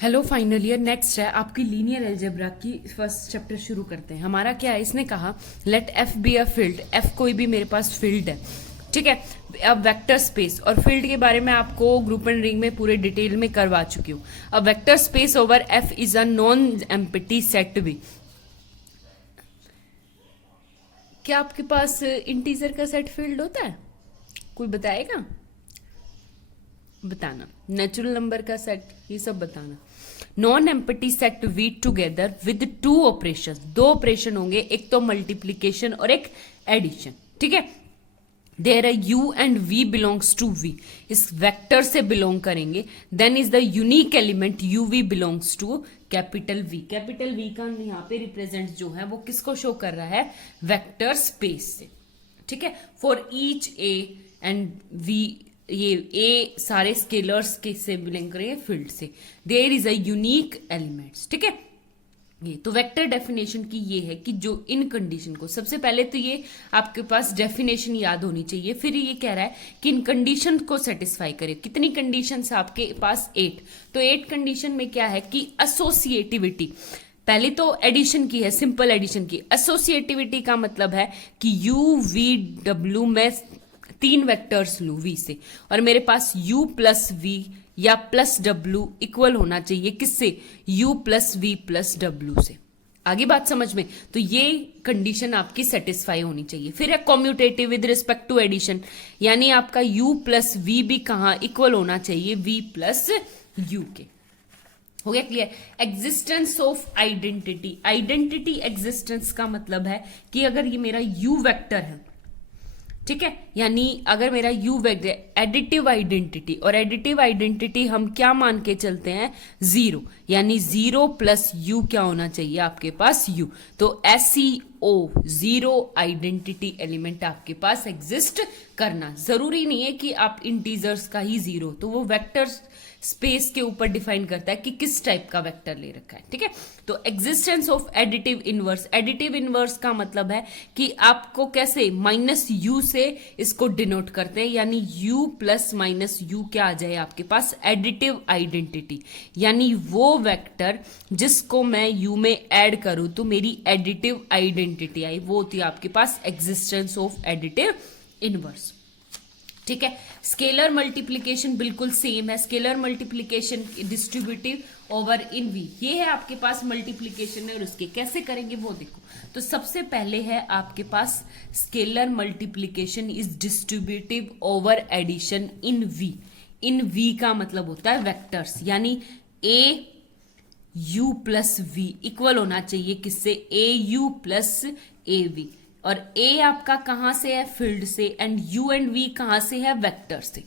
Hello final year next है आपकी linear algebra की फर्स्ट चैप्टर शुरू करते हैं। हमारा क्या है, इसने कहा let F be a field, F कोई भी मेरे पास फील्ड है, ठीक है। अब वेक्टर स्पेस और फील्ड के बारे में आपको ग्रुप एंड रिंग में पूरे डिटेल में करवा चुकी हूँ। अब vector space over F is a non empty set भी। क्या आपके पास इंटीजर का सेट फील्ड होता है? कोई बताएगा? बताना। नेचुरल नंबर का सेट, ये सब बताना। Non empty set V together with two operation, दो ऑपरेशन होंगे, एक तो मल्टीप्लीकेशन और एक एडिशन, ठीक है। There are U and V belongs to V, इस वेक्टर से बिलोंग करेंगे। Then is the unique element U V belongs to capital V. Capital V का यहाँ पे रिप्रेजेंट जो है वो किसको शो कर रहा है? वेक्टर स्पेस से, ठीक है। For each A and V, ये ए सारे स्केलर्स के से बिलोंग करेंगे फील्ड से। There is a unique elements, ठीक है। ये तो वेक्टर डेफिनेशन की ये है कि जो इन कंडीशन को, सबसे पहले तो ये आपके पास डेफिनेशन याद होनी चाहिए। फिर ये कह रहा है कि इन कंडीशन को सेटिस्फाई करे। कितनी कंडीशंस आपके पास? 8। तो 8 कंडीशन में क्या है कि एसोसिएटिविटी, पहले तो एडिशन की है, सिंपल एडिशन की। एसोसिएटिविटी का मतलब है कि यू वी डब्ल्यू में 3 वेक्टर्स लू वी से, और मेरे पास u प्लस वी या प्लस w इक्वल होना चाहिए किससे? u plus V plus w से। आगे बात समझ में? तो ये कंडीशन आपकी सेटिस्फाई होनी चाहिए। फिर है commutative with respect to addition, यानी आपका u प्लस वी भी कहाँ इक्वल होना चाहिए? v प्लस u के। हो गया clear? Existence of identity, identity existence का मतलब है कि अगर ये मेरा u वेक्टर है, ठीक है, यानी अगर मेरा u वेक्टर एडिटिव आइडेंटिटी, और एडिटिव आइडेंटिटी हम क्या मान के चलते हैं? 0, यानी 0 प्लस u क्या होना चाहिए आपके पास? u। तो SEO, 0 आइडेंटिटी एलिमेंट आपके पास एग्जिस्ट करना। जरूरी नहीं है कि आप इंटीजर्स का ही 0, तो वो वेक्टर्स स्पेस के ऊपर डिफाइन करता है कि किस टाइप का वेक्टर ले रखा है, ठीक है। तो existence of additive inverse, additive inverse का मतलब है कि आपको कैसे माइनस यू से इसको डिनोट करते हैं, यानी यू प्लस माइनस यू क्या आ जाए आपके पास? एडिटिव आइडेंटिटी, यानी वो वेक्टर जिसको मैं यू में ऐड करूं तो मेरी एडिटिव आइडेंटिटी आई, वो होती है आपके पास एग्जिस्टेंस ऑफ एडिटिव इनवर्स, ठीक है। स्केलर मल्टीप्लीकेशन बिल्कुल सेम है। Scalar multiplication distributive over in V, ये है आपके पास मल्टीप्लीकेशन है, और उसके कैसे करेंगे वो देखो। तो सबसे पहले है आपके पास scalar multiplication is distributive over addition in V. In V का मतलब होता है वेक्टर्स, यानी A U plus V equal होना चाहिए किससे? A U plus A V. और a आपका कहां से है? फील्ड से, एंड u एंड v कहां से है? वेक्टर से।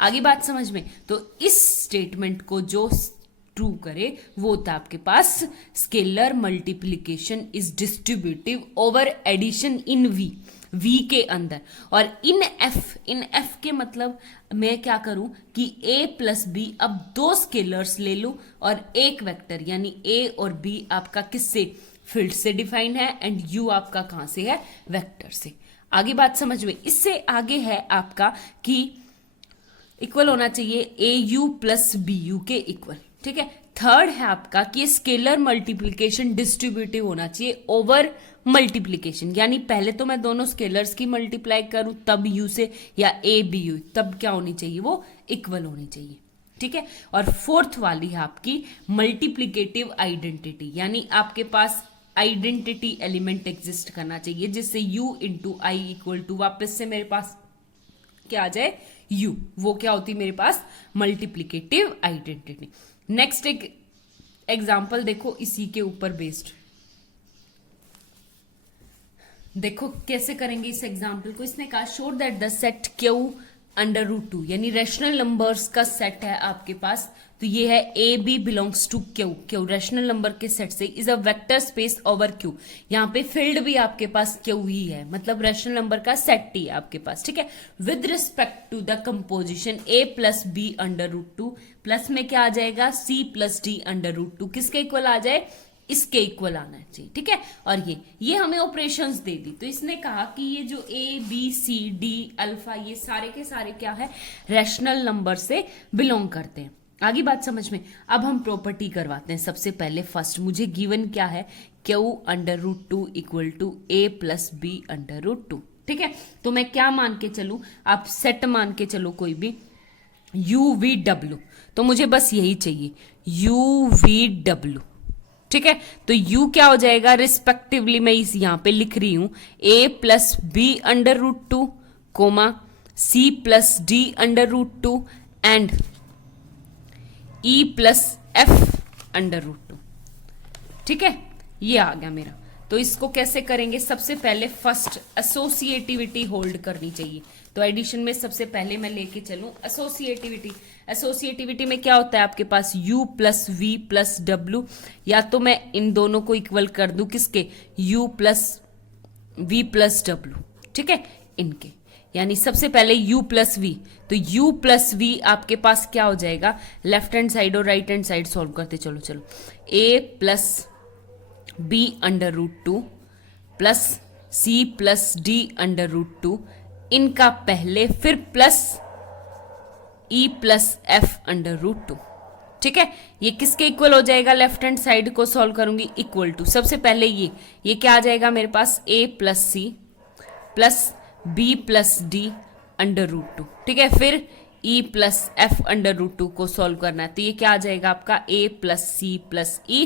आगे बात समझ में? तो इस स्टेटमेंट को जो ट्रू करे वो होता है आपके पास scalar multiplication is distributive over addition in v के अंदर। और इन f के मतलब मैं क्या करूं कि a प्लस बी, अब 2 स्केलर्स ले लूं और एक वेक्टर, यानी a और b आपका किससे? फील्ड से डिफाइन है, एंड u आपका कहां से है? वेक्टर से। आगे बात समझ में? इससे आगे है आपका कि इक्वल होना चाहिए ए यू प्लस बी यू के इक्वल, ठीक है। थर्ड है आपका कि स्केलर मल्टीप्लीकेशन डिस्ट्रीब्यूटिव होना चाहिए ओवर मल्टीप्लीकेशन, यानी पहले तो मैं दोनों स्केलर्स की मल्टीप्लाई करूं तब u से, या ए बी यू, तब क्या होनी चाहिए? वो इक्वल होनी चाहिए, ठीक है। और फोर्थ वाली है आपकी मल्टीप्लीकेटिव आइडेंटिटी, यानी आपके पास आइडेंटिटी एलिमेंट एग्जिस्ट करना चाहिए जिससे u into I equal to वापस से मेरे पास क्या आ जाए? u। वो क्या होती है मेरे पास? Multiplicative identity. नेक्स्ट एक एग्जाम्पल देखो इसी के ऊपर बेस्ड। देखो कैसे करेंगे इस एग्जाम्पल को। इसने कहा show that the set Q under root 2, यानी रैशनल नंबर्स का सेट है आपके पास। तो ये है A B belongs to Q, Q rational number के सेट से is a vector space over Q. यहाँ पे फील्ड भी आपके पास क्यू ही है, मतलब रैशनल नंबर का सेट ही है आपके पास, ठीक है। With respect to the composition A plus B under root 2, plus में क्या आ जाएगा? C plus D under root 2, किसके इक्वल आ जाए? इसके इक्वल आना चाहिए, ठीक है। और ये हमें ऑपरेशंस दे दी। तो इसने कहा कि ये जो A B C D alpha, ये सारे के सारे क्या है? रैशनल नंबर से बिलोंग करते हैं। आगे बात समझ में। अब हम प्रॉपर्टी करवाते हैं। सबसे पहले फर्स्ट मुझे गिवन क्या है, Q under root two equal to A plus B under root two. ठीक है, तो मैं क्या मान के चलूं, आप सेट मान के चलो कोई भी, यू वी डब्ल्यू, तो मुझे बस यही चाहिए, यू वी डब्ल्यू। ठीक है, तो u क्या हो जाएगा, रिस्पेक्टिवली मैं इस यहां पे लिख रही हूं a plus B under root two, comma c plus D under root two and e plus F under root two. ठीक है, ये आ गया मेरा। तो इसको कैसे करेंगे, सबसे पहले फर्स्ट एसोसिएटिविटी होल्ड करनी चाहिए। तो एडिशन में सबसे पहले मैं लेके चलूं एसोसिएटिविटी। एसोसिएटिविटी में क्या होता है आपके पास, u plus V plus W, या तो मैं इन दोनों को इक्वल कर दूं किसके, u plus V plus W. ठीक है, इनके, यानी सबसे पहले u प्लस वी, तो u प्लस वी आपके पास क्या हो जाएगा, लेफ्ट हैंड साइड और राइट हैंड साइड सॉल्व करते चलो चलो, a plus B under root two plus C plus D under root two, इनका पहले, फिर plus E plus F under root two. ठीक है, ये किसके इक्वल हो जाएगा, लेफ्ट हैंड साइड को सॉल्व करूंगी, इक्वल टू सबसे पहले ये क्या आ जाएगा मेरे पास, a plus C plus B plus D under root two. ठीक है, फिर e plus F under root two को सॉल्व करना है, तो ये क्या आ जाएगा आपका, a plus C plus E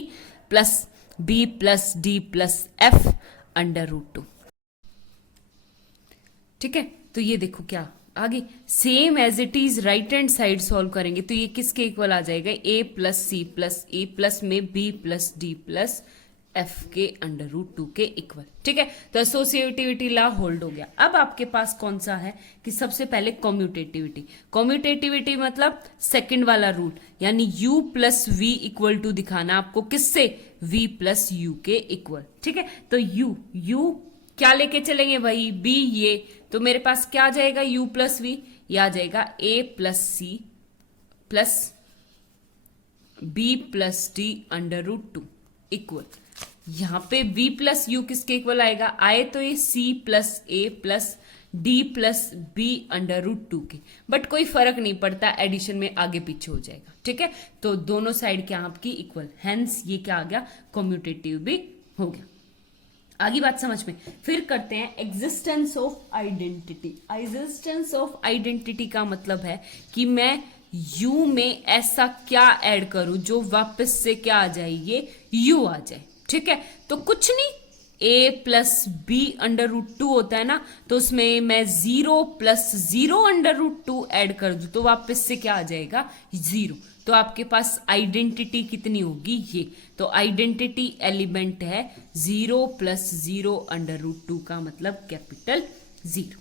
plus B plus D plus F under root two. ठीक है, तो ये देखो क्या आगे, same as it is right hand side solve करेंगे, तो ये किसके इक्वल आ जाएगा, a plus C plus E plus में b plus D plus F के अंडर रूट टू के इक्वल। ठीक है, तो एसोसिएटिविटी लॉ होल्ड हो गया। अब आपके पास कौन सा है कि सबसे पहले कॉम्यूटेटिविटी। कॉम्यूटेटिविटी मतलब सेकंड वाला रूल, यानी u plus V equal to दिखाना आपको किससे, v प्लस यू के इक्वल। ठीक है, तो u क्या लेके चलेंगे भाई, b, ये, तो मेरे पास क्या आ जाएगा, u प्लस वी, ये आ जाएगा a plus C plus b plus D under root two equal, यहां पे v प्लस यू किसके इक्वल आएगा, आए तो ये c plus a plus d plus b under root two के, बट कोई फर्क नहीं पड़ता, एडिशन में आगे पीछे हो जाएगा। ठीक है, तो दोनों साइड क्या आपकी इक्वल, हेंस ये क्या आ गया, कॉम्यूटेटिव भी हो गया। आगे बात समझ में, फिर करते हैं existence of identity. Existence of identity का मतलब है कि मैं u में ऐसा क्या ऐड करूं जो वापस से क्या आ जाए, ये u आ जाए। ठीक है, तो कुछ नहीं, a plus B under root two होता है ना, तो उसमें मैं 0 plus 0 under root two add कर दूं तो वापस से क्या आ जाएगा, 0। तो आपके पास आइडेंटिटी कितनी होगी, ये, तो आइडेंटिटी एलिमेंट है 0 प्लस 0 अंडर रूट टू का मतलब कैपिटल 0।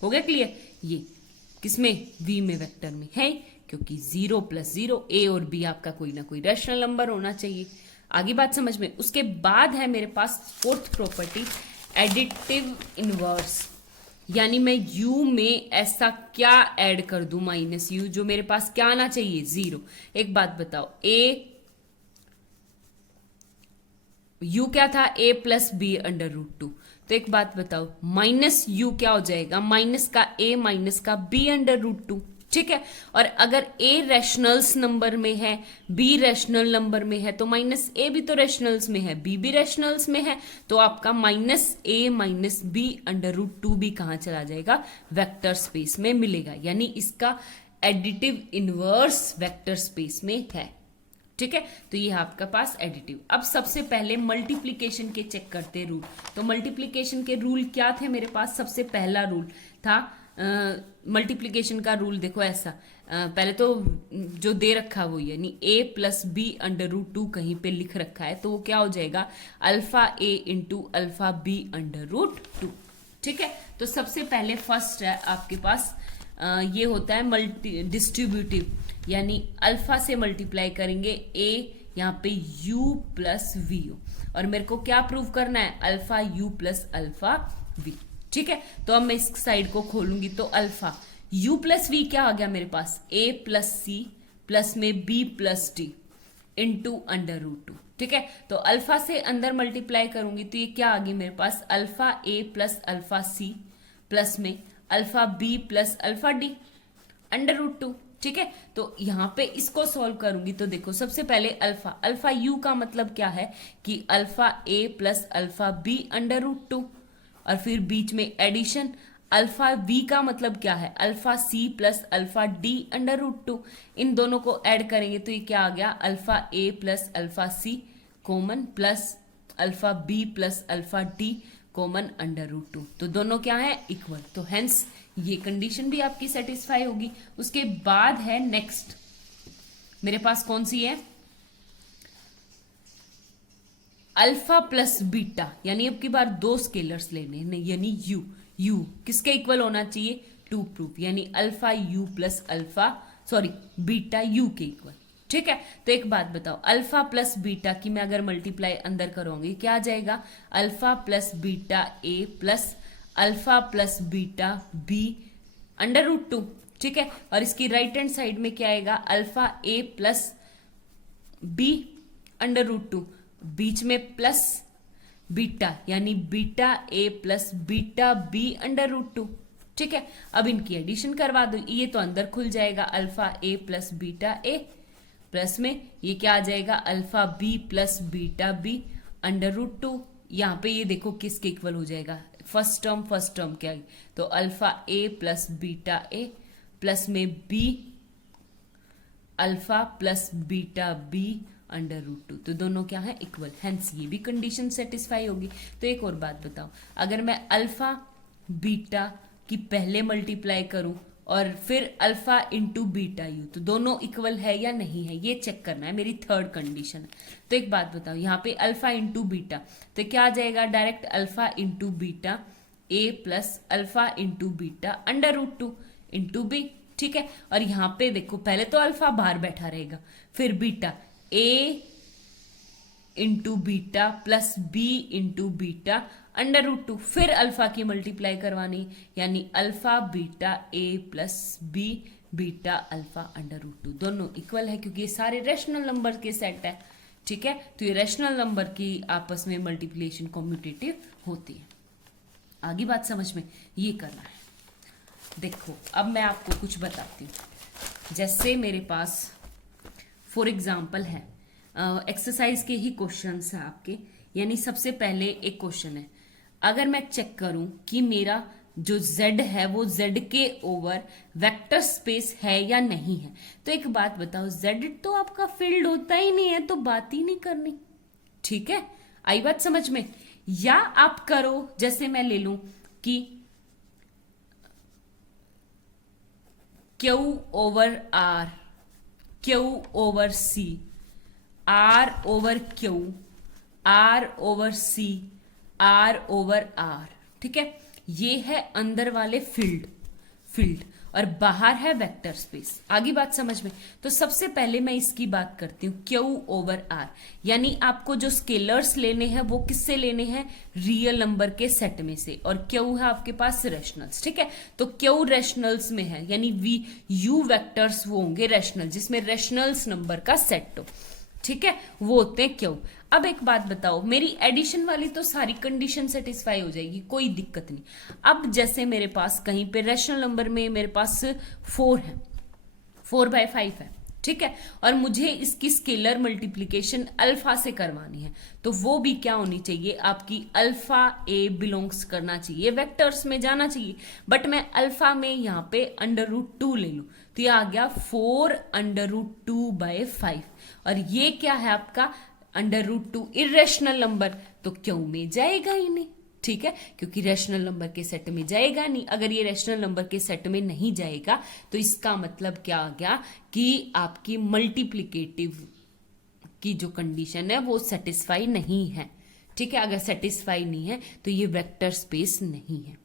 हो गया क्लियर, ये किसमें, v में, वेक्टर में है, क्योंकि 0 प्लस 0, a और b आपका कोई ना कोई रैशनल नंबर होना चाहिए। आगे बात समझ में। उसके बाद है मेरे पास फोर्थ प्रॉपर्टी, एडिटिव इनवर्स, यानी मैं u में ऐसा क्या ऐड कर दूं, माइनस u, जो मेरे पास क्या आना चाहिए, 0। एक बात बताओ, u क्या था, a plus B under root two, तो एक बात बताओ, माइनस u क्या हो जाएगा, माइनस का a माइनस का b अंडर रूट टू। ठीक है, और अगर a रैशनल्स नंबर में है, b रैशनल नंबर में है, तो माइनस a भी तो रैशनल्स में है, b भी रैशनल्स में है, तो आपका minus a minus b under root two भी कहां चला जाएगा, वेक्टर स्पेस में मिलेगा, यानी इसका एडिटिव इनवर्स वेक्टर स्पेस में है। ठीक है, तो ये आपका पास एडिटिव। अब सबसे पहले मल्टीप्लीकेशन के चेक करते रूल। तो मल्टीप्लीकेशन के रूल क्या थे मेरे पास, सबसे पहला रूल था मल्टीप्लीकेशन का रूल, देखो ऐसा, पहले तो जो दे रखा वो, यानी a plus B under root two कहीं पे लिख रखा है, तो वो क्या हो जाएगा, alpha a into alpha B under root two. ठीक है, तो सबसे पहले फर्स्ट है आपके पास ये होता है मल्टी डिस्ट्रीब्यूटिव, यानी अल्फा से मल्टीप्लाई करेंगे a, यहाँ पे u प्लस वी, और मेरे को क्या प्रूव करना है, alpha u plus alpha v। ठीक है, तो अब मैं इस साइड को खोलूंगी, तो अल्फा u प्लस वी क्या आ गया मेरे पास, a प्लस सी प्लस में b plus D into under root two. ठीक है, तो अल्फा से अंदर मल्टीप्लाई करूंगी तो ये क्या आ गई मेरे पास, alpha a plus alpha C plus में alpha b plus alpha D under root two. ठीक है, तो यहाँ पे इसको सॉल्व करूंगी तो देखो सबसे पहले अल्फा, अल्फा यू का मतलब क्या है कि alpha A plus alpha B under root 2, और फिर बीच में एडिशन, अल्फा वी का मतलब क्या है, alpha C plus alpha D under root 2, इन दोनों को ऐड करेंगे तो ये क्या आ गया, alpha A plus alpha C common plus alpha B plus alpha D common under root 2, तो दोनों क्या है, इक्वल, तो हेंस ये कंडीशन भी आपकी सेटिस्फाई होगी। उसके बाद है नेक्स्ट, मेरे पास कौन सी है, अल्फा प्लस बीटा, यानी अब की बार दो स्केलर्स लेने हैं, यानी यू, यू किसके इक्वल होना चाहिए, टू प्रूफ, यानी alpha u plus alpha beta you के इक्वल। ठीक है, तो एक बात बताओ, अल्फा प्लस बीटा की मैं अगर मल्टीप्लाई अंदर करूंगी क्या आ जाएगा, alpha plus beta A plus alpha plus beta B under root 2। ठीक है, और इसकी राइट हैंड साइड में क्या आएगा, alpha A plus B under root 2, बीच में प्लस बीटा, यानी beta A plus beta B under root 2। ठीक है, अब इनकी एडिशन करवा दो, ये तो अंदर खुल जाएगा, alpha A plus beta A plus में ये क्या आ जाएगा, alpha B plus beta B under root 2। यहाँ पे ये देखो किसके इक्वल हो जाएगा, फर्स्ट टर्म क्या है, तो alpha A plus beta A plus में B alpha plus beta B under root 2, तो दोनों क्या है, इक्वल, हेंस ये भी कंडीशन सेटिस्फाई होगी। तो एक और बात बताओ, अगर मैं अल्फा बीटा की पहले मल्टीप्लाई करूं और फिर अल्फा इंटू बीटा यू, तो दोनों इक्वल है या नहीं है, ये चेक करना है, मेरी थर्ड कंडीशन है। तो एक बात बताओ, यहाँ पे अल्फा इंटू बीटा, तो क्या आ जाएगा, direct alpha into beta A plus alpha into beta under root 2 into B. ठीक है, और यहाँ पे देखो पहले तो अल्फा बाहर बैठा रहेगा, फिर beta A into beta plus B into beta under root 2, फिर अल्फा की मल्टीप्लाई करवानी, यानी alpha beta A plus B beta alpha under root 2, दोनों इक्वल है क्योंकि ये सारे रेशनल नंबर के सेट है। ठीक है, तो ये रेशनल नंबर की आपस में मल्टीप्लिकेशन कॉम्यूटेटिव होती है। आगे बात समझ में, ये करना है। देखो अब मैं आपको कुछ बताती हूँ, जैसे मेरे पास फॉर एग्जाम्पल है एक्सरसाइज के ही क्वेश्चंस हैं आपके, यानी सबसे पहले एक क्वेश्चन है, अगर मैं चेक करूं कि मेरा जो z है वो z के ओवर वेक्टर स्पेस है या नहीं है, तो एक बात बताओ, z तो आपका फील्ड होता ही नहीं है, तो बात ही नहीं करनी। ठीक है, आई बात समझ में, या आप करो जैसे मैं ले लूं कि Q over R, Q over C, R over Q, R over C, R over R। ठीक है, ये है अंदर वाले फील्ड और बाहर है वेक्टर स्पेस। आगे बात समझ में, तो सबसे पहले मैं इसकी बात करती हूँ, Q ओवर R, यानी आपको जो स्केलर्स लेने हैं वो किससे लेने हैं, रियल नंबर के सेट में से, और Q है आपके पास रेशनल्स। ठीक है, तो Q रेशनल्स में है, यानी U वेक्टर्स वो होंगे रेशनल, जिसमें रेशनल्स नंबर का सेट हो। ठीक है, वो होते हैं Q। अब एक बात बताओ, मेरी एडिशन वाली तो सारी कंडीशन सेटिस्फाई हो जाएगी, कोई दिक्कत नहीं। अब जैसे मेरे पास कहीं पे रेशनल नंबर में मेरे पास 4 है, 4/5 है। ठीक है, और मुझे इसकी स्केलर मल्टीप्लीकेशन अल्फा से करवानी है, तो वो भी क्या होनी चाहिए, आपकी अल्फा ए बिलोंग्स करना चाहिए, वेक्टर्स में जाना चाहिए, बट मैं अल्फा में यहाँ पे अंडर रूट 2 ले लूं, तो ये आ गया 4 अंडर रूट 2/5, और ये क्या है आपका अंडर रूट 2 इरेशनल नंबर, तो क्यों में जाएगा ही नहीं। ठीक है, क्योंकि रेशनल नंबर के सेट में जाएगा नहीं। अगर ये रेशनल नंबर के सेट में नहीं जाएगा तो इसका मतलब क्या आ गया कि आपकी मल्टीप्लिकेटिव की जो कंडीशन है वो सेटिस्फाई नहीं है। ठीक है, अगर सेटिस्फाई नहीं है तो ये वेक्टर स्पेस नहीं है।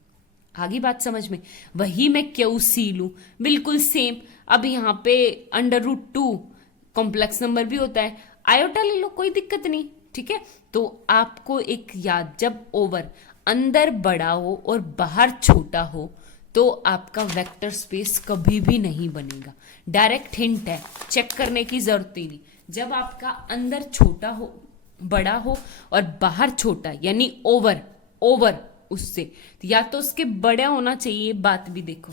आगे बात समझ में, वही मैं QC लूं, बिल्कुल सेम। अब यहाँ पे अंडर रूट 2 कॉम्प्लेक्स नंबर भी होता है, आयोटा ले लो, कोई दिक्कत नहीं। ठीक है, तो आपको एक याद, जब ओवर अंदर बड़ा हो और बाहर छोटा हो तो आपका वेक्टर स्पेस कभी भी नहीं बनेगा। डायरेक्ट हिंट है, चेक करने की जरूरत ही नहीं। जब आपका अंदर छोटा हो, बड़ा हो और बाहर छोटा, यानी ओवर उससे, तो या तो उसके बड़ा होना चाहिए। बात भी देखो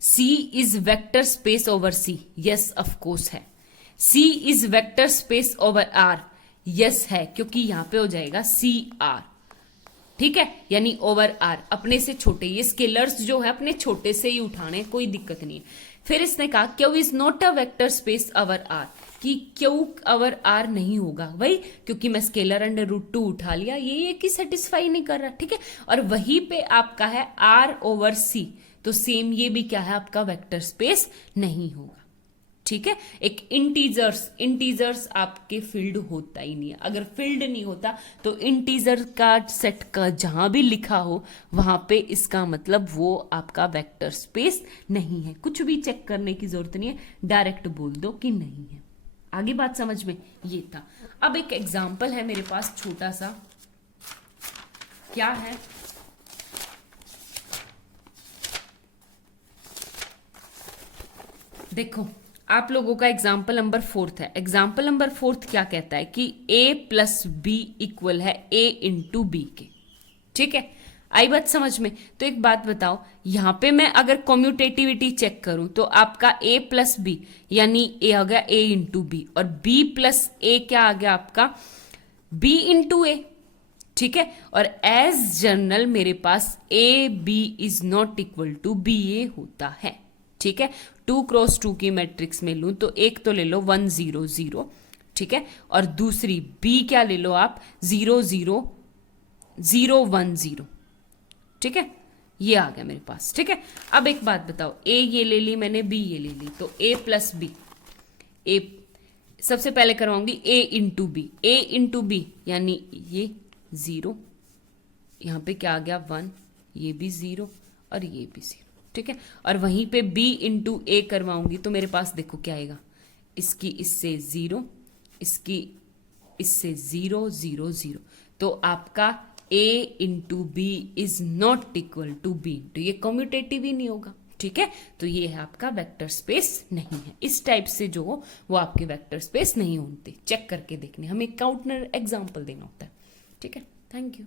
C is vector space over C, yes of course है। C is vector space over R, yes है, क्योंकि यहां पे हो जाएगा सी आर, ठीक है, यानी ओवर आर, अपने से छोटे। ये स्केलर्स जो है अपने छोटे से ही उठाने, कोई दिक्कत नहीं है। फिर इसने कहा Q is not a vector space over R, कि क्यू ओवर आर नहीं होगा, वही क्योंकि मैं स्केलर अंडर रूट 2 उठा लिया, ये एक ही सेटिस्फाई नहीं कर रहा, ठीक है। और वहीं पे आपका है आर ओवर सी, तो सेम ये भी क्या है आपका वेक्टर स्पेस नहीं होगा, ठीक है। एक इंटीजर्स आपके फील्ड होता ही नहीं है। अगर फील्ड नहीं होता तो इंटीजर का सेट का जहां भी लिखा हो वहां पे इसका मतलब वो आपका वेक्टर स्पेस नहीं है। कुछ भी चेक करने की जरूरत नहीं है, डायरेक्ट बोल दो कि नहीं है। आगे बात समझ में, ये था। अब एक एग्जाम्पल है मेरे पास छोटा सा, क्या है, देखो आप लोगों का एग्जाम्पल नंबर 4 है। एग्जाम्पल नंबर 4 क्या कहता है कि a प्लस बी इक्वल है a इंटू बी के, ठीक है। आई बात समझ में। तो एक बात बताओ, यहां पे मैं अगर कम्यूटेटिविटी चेक करूं तो आपका a प्लस बी यानी a आ गया a इंटू बी, और b प्लस a क्या आ गया आपका b इंटू a, ठीक है। और एज जनरल मेरे पास a b is not equal to B A होता है, ठीक है। 2 क्रॉस 2 की मैट्रिक्स में लूं तो एक तो ले लो 1 0 0, ठीक है, और दूसरी b क्या ले लो आप 0 0 0 1 0, ठीक है। ये आ गया मेरे पास, ठीक है। अब एक बात बताओ, a ये ले ली मैंने, b ये ले ली, तो a प्लस बी, a सबसे पहले करवाऊंगी a into B, a into B यानी ये 0, यहां पे क्या आ गया 1, ये भी 0 और ये भी 0, ठीक है। और वहीं पे b इंटू ए करवाऊंगी तो मेरे पास देखो क्या आएगा, इसकी इससे 0, इसकी इससे 0 0 0, तो आपका a into B is not equal to B, तो ये कम्यूटेटिव ही नहीं होगा, ठीक है। तो ये है आपका वेक्टर स्पेस नहीं है। इस टाइप से जो हो वो आपके वेक्टर स्पेस नहीं होते, चेक करके देखने, हमें काउंटर एग्जाम्पल देना होता है, ठीक है। Thank you.